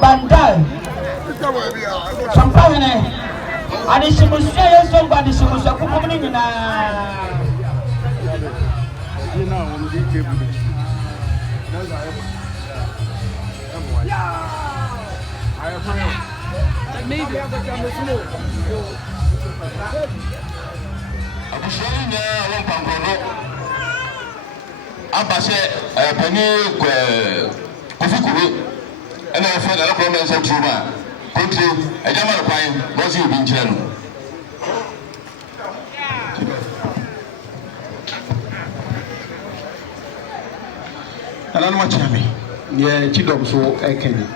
Bandal Champagne adisimusia yeso adisimusia kukomuni na maybe Abushanya Pankrono Abashe Penny Kofuo and I feel a problem in Tuma. Country, a German pine, was you being channel. And I'm watching me. Yeah, Chidom so I can.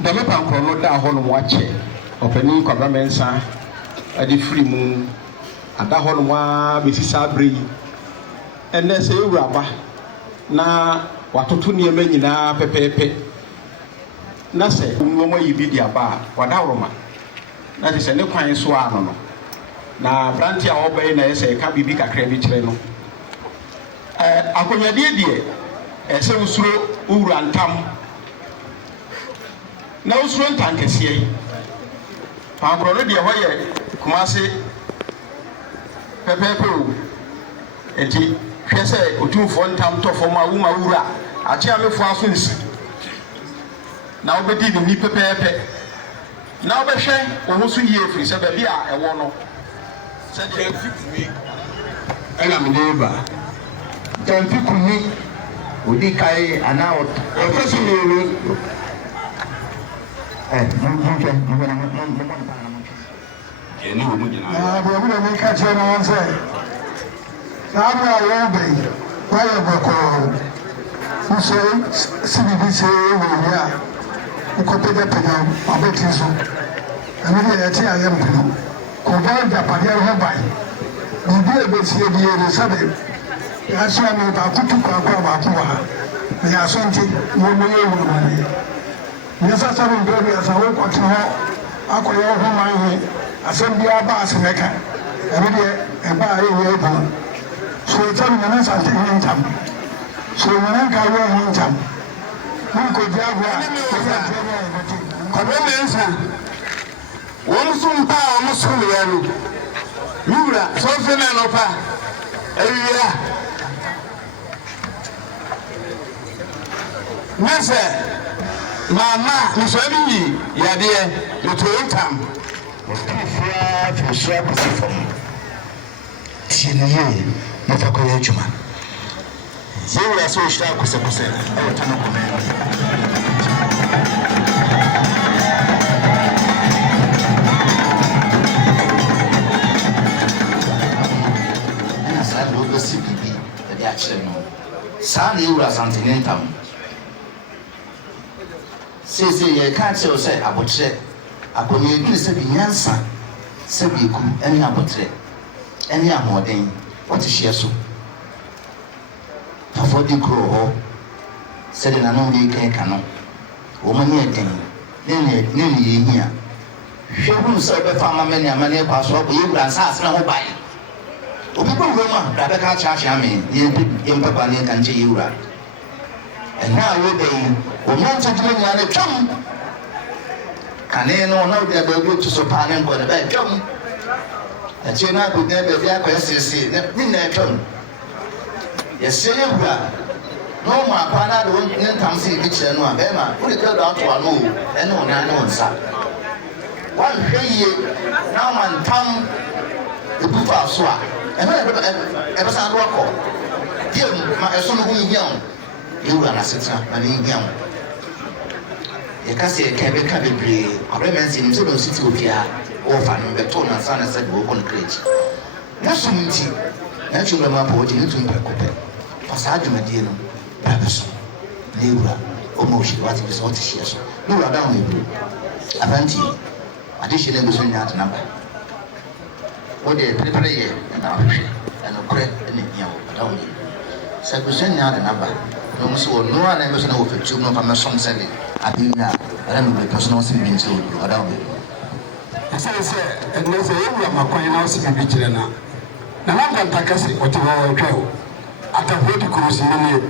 The Pankrono da home watching, opening Cobamensa. Adi free moon at that hole wa Mrs. Abri and then say rubber na watoto niema nyina pepepe na say nwomo yi bi dia ba wada roma na say ne kwan so ano no na branti a obai na say ka bibi kakra bi kire no akonyade die ese usuro ura ntam na usuro ntan kese yi Pankrono de hoye Kumasi pepepe o enti hwese Otumfour ntam to fo ma wura ache amefo aso nsi na obedi ni pepepe na obehwe wo so yie firi se ba bi a ewo no se de fikumi ena me neighbor dan fikumi odi kai ana o person ni we catch on say. I'm not loving. Why are you say, CBB say, yeah, you could pay the penal, I bet you so. And I am Kogan Japan by. You did a bit here, the Sunday. That's why I'm about to Kakua. The Asante, no money. Yes, I saw him baby as I walk to her. I call your home. Assembly Abbas Mecca, every day a bar in so it's on the Asante Hintam. So when I got your Hintam, who could have one soon power, Muslim, Mura, something and opa, every year. Nasa, Mama, Mussolini, Yadia, the Toyota. For sure, from Tinia, Mafako Juma. Zero as we start with a percent. And as I look at CBB, the actual Sally was antenatal. Says you can't say about it. Upon you said Yansa, Sabiku, any apotre, any amoding, what is she so? For the crow, said an unknown canoe. Woman yet, nearly here. She won't serve a farmer many a money password, you glass ass no buy. Open Roma, Rebecca Chashami, young Papa and Jura. And now you're being, we're not to doing a chum. And then no, they will go to Sopan and go to bed. Come. And you know, would never be a question. Didn't come. Yes, sir. No, my father don't come see which and one. Emma, put it out to a move and no, I know, sir. 1 year now, man, come the book of Swat. And I ever saw Rocco. Dear, my son who young. You are a sister, and young. You can say a cabin cabin, a remnants in Zulu City of Pia, orphan, the tone and son said, we're going to create. Nationality, natural map, what you need to improve. Passage, my dear, Babson, Libra, almost what is what she has. You are down with you. Avanti, additional between that number. What they prepare and a credit and a young down. Said, now the number. No one ever know if you know from a song selling. I think I don't know the personal thing to around it. I said, and there's a young man going out to be vigilant. Now I'm going to take us what you are. atahodi kurusimini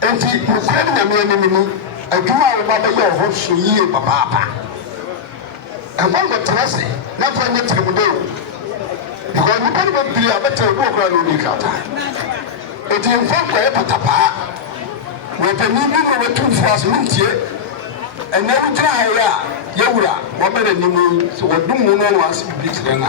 enti mufredi na mini adwuma wo baba ye ho so yie papa ngo trase na fa nye tremudo because we can be clear better go kra no ni kata enti mfa kwa patapa we pe ni bi no Otumfour as mintie ena wo tira ha ya yewura wo bere ni mu so wodum mu no wa se bi tire na